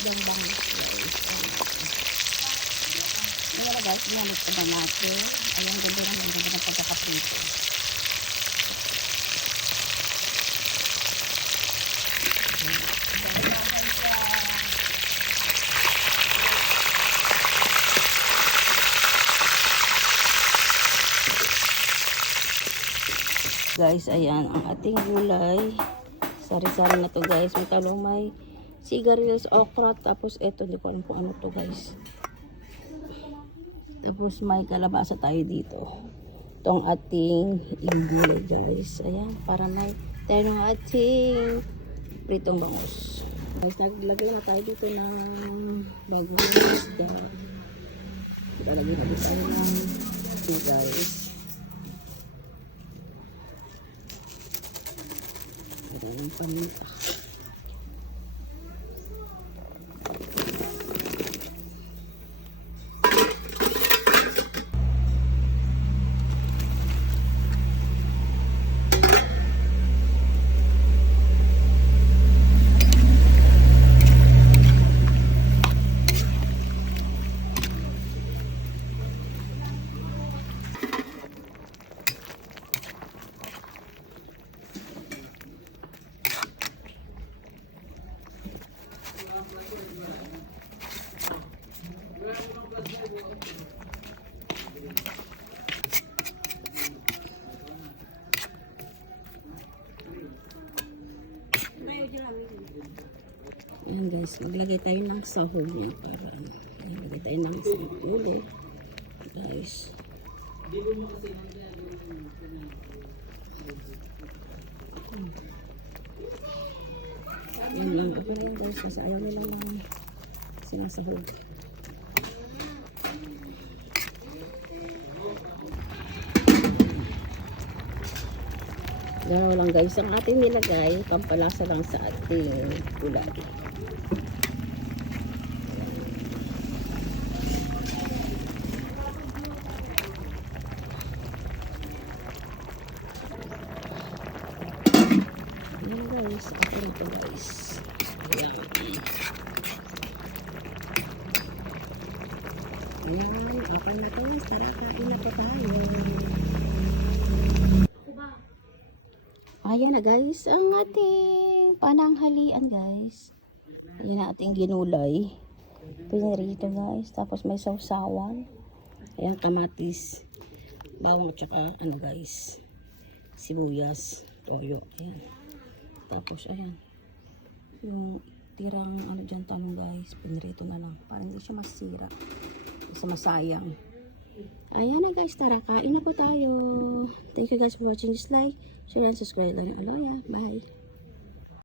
Yung bangus guys. Ayan na guys, ginamit ko ba natin. Ayan, ganda ng pagkakaprito. Guys, ayan ang ating gulay. Sari-sari na to guys. May talong, may sigarilyas, okra, tapos eto, hindi ko alam kung ano to guys. Tapos may kalabasa tayo dito. Itong ating gulay guys. Ayan, para may tayo ng ating pritong bangus. Guys, naglagay na tayo dito ng bagong isda. Ilalagay na dito tayo ng guys. Ang paminta. Ayan guys, maglagay tayo ng sahog niya para maglagay tayo ng gulay guys. Yan lang, okay lang guys, kasi ayaw nila ng sinasahog. Gano'n lang guys ang ating nilagay, pampalasa lang sa ating gulay. Ayan guys, okay na ito guys. Ayan. Ayan, okay na ito. Tara, kain na po tayo. Ayan na guys, ang ating pananghalian guys. Ayan na ating ginulay. Pinirito guys. Tapos may sausawan. Ayan, kamatis. Bawang tsaka ano guys. Sibuyas. Toyo. Ayan. Tapos ayan. Yung tirang ano dyan talong guys. Pinirito na lang. Para hindi siya masira. Kasi masayang. Ayan na guys, tara, kain na po tayo. Thank you guys for watching this like, share and subscribe. Bye.